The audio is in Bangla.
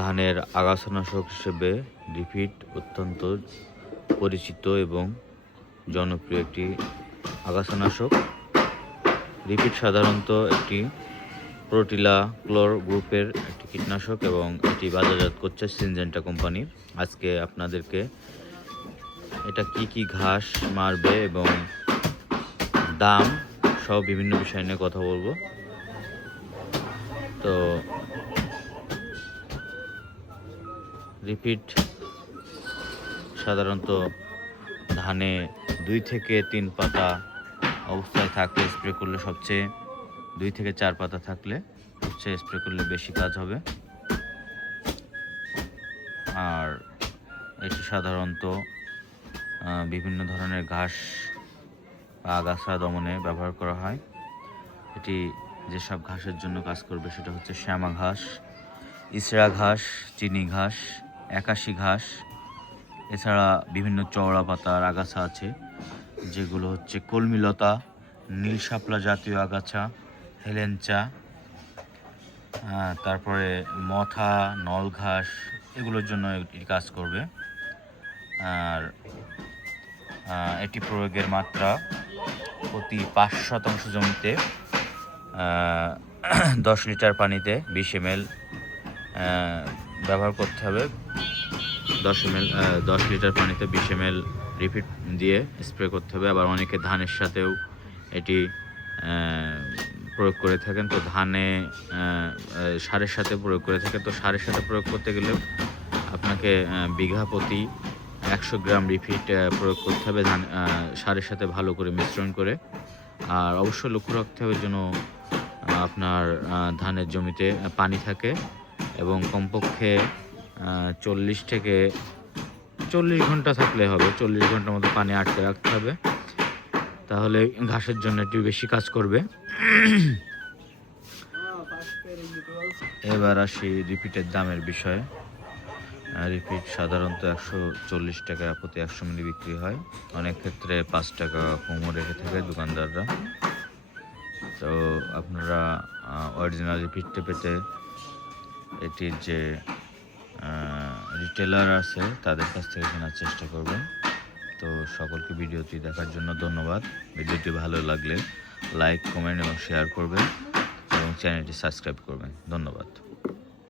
ধানের আগাছানাশক হিসেবে রিপিট অত্যন্ত পরিচিত এবং জনপ্রিয় একটি আগাছানাশক। রিপিট সাধারণত একটি প্রোটিলা ক্লোর গ্রুপের একটি কীটনাশক এবং এটি বাজারজাত করছে সিনজেন্টা কোম্পানি। আজকে আপনাদেরকে এটা কি ঘাস মারবে এবং দাম সব বিভিন্ন বিষয় নিয়ে কথা বলবো। তো রিপিট সাধারণত ধানে 2 থেকে 3 পাতা অবস্থায় থাকলে স্প্রে করলে সবচেয়ে 2 থেকে 4 পাতা থাকলে সবচেয়ে স্প্রে করলে বেশি কাজ হবে। আর এটি সাধারণত বিভিন্ন ধরনের ঘাস বা আগাছা দমনে ব্যবহার করা হয়। এটি যেসব ঘাসের জন্য কাজ করবে সেটা হচ্ছে শ্যামা ঘাস, ইসরা ঘাস, চিনি ঘাস, একাশি ঘাস। এছাড়া বিভিন্ন চওড়া পাতার আগাছা আছে যেগুলো হচ্ছে কলমিলতা, নীল শাপলা জাতীয় আগাছা, হেলেঞ্চা, তারপরে মথা, নল ঘাস, এগুলোর জন্য এটি কাজ করবে। আর এটি প্রয়োগের মাত্রা প্রতি 5% জমিতে 10 লিটার পানিতে 20 ml ব্যবহার করতে হবে। 10 লিটার পানিতে 20 ml রিপিট দিয়ে স্প্রে করতে হবে। আবার অনেকে ধানের সাথেও এটি প্রয়োগ করে থাকেন। তো ধানে সারের সাথে প্রয়োগ করে থাকেন। তো সারের সাথে প্রয়োগ করতে গেলেও আপনাকে বিঘা প্রতি 100 গ্রাম রিপিট প্রয়োগ করতে হবে সারের সাথে ভালো করে মিশ্রণ করে। আর অবশ্যই লক্ষ্য রাখতে হবে যেন আপনার ধানের জমিতে পানি থাকে এবং কমপক্ষে 40 থেকে 40 ঘন্টা থাকলে হবে। 40 ঘন্টার মতো পানি আটকে রাখতে হবে, তাহলে ঘাসের জন্য একটু বেশি কাজ করবে। এবার আসি রিপিটের দামের বিষয়ে। রিপিট সাধারণত 140 টাকা প্রতি 100 মিলি বিক্রি হয়। অনেক ক্ষেত্রে 5 টাকা কমও রেখে থাকে দোকানদাররা। তো আপনারা অরিজিনাল রিপিটটা পেতে এটির যে রিটেলার আছে তাদের কাছ থেকে কেনার চেষ্টা করবেন। তো সকলকে ভিডিওটি দেখার জন্য ধন্যবাদ। ভিডিওটি ভালো লাগলে লাইক, কমেন্ট এবং শেয়ার করবেন এবং চ্যানেলটি সাবস্ক্রাইব করবেন। ধন্যবাদ।